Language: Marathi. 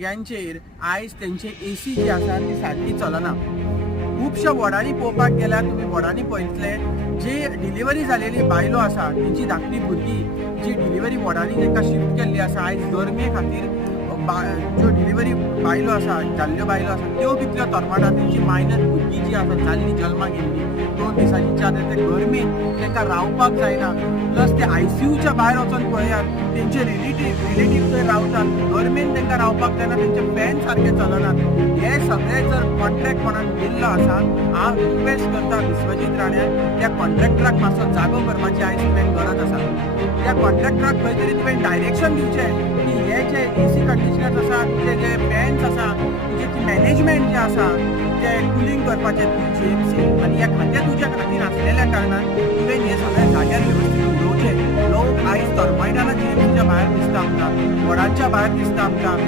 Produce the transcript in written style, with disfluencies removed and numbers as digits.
यांचेर आयज तेंचे एसी जी आसा ती सारकी चलना. खुबशा वॉर्डांनी पळोवपाक गेल्यार तुमी वॉर्डांनी पळयतले जे डिलिव्हरी जालेली बायलो आसा तेंची धाकटी भुरगीं जी डिलिव्हरी वॉर्डांनी तांकां शिफ्ट केल्ली आसा आयज गरमे खातीर ज्यो डिलिव्हरी बायलो आसा जाल्ल्यो बायलो आसा त्यो कितल्यो तरमाटा तेंची मायनर भुरगीं जी आसा जाल्ली जल्माक येयल्ली 2 दिसांची च्या ते गरमेन तांकां रावपाक जायना. प्लस ते आयसीयूच्या भायर वचून पळयात तेंचे रिलेटीव थंय रावतात गरमेन तांकां रावपाक जायना तेंचे फॅन सारके चलनात. हे सगळे जर कॉन्ट्रॅक्ट कोणाक दिल्लो आसा हांव रिक्वेस्ट करता विश्वजीत राण्याक त्या कॉन्ट्रॅक्टराक मातसो जागो करपाची आयज तुवें गरज आसा. त्या कॉन्ट्रॅक्टराक खंय तरी तुवें डायरेक्शन दिवचें की हे जे एसी कंडिशनर्स आसा तुजे जे फॅन्स आसा तुजे ती मॅनेजमेंट जे आसा ते कुलींग करपाचे जीएमसी आनी हे खातें तुज्या खातीर आसलेल्या कारणान तुवें हे सगळे जाग्यार वेवस्थीत उडोवचे. लोक आयज तरमायनाला जीएमसीच्या भायर दिसता आमकां वॉर्डांच्या भायर दिसता आमकां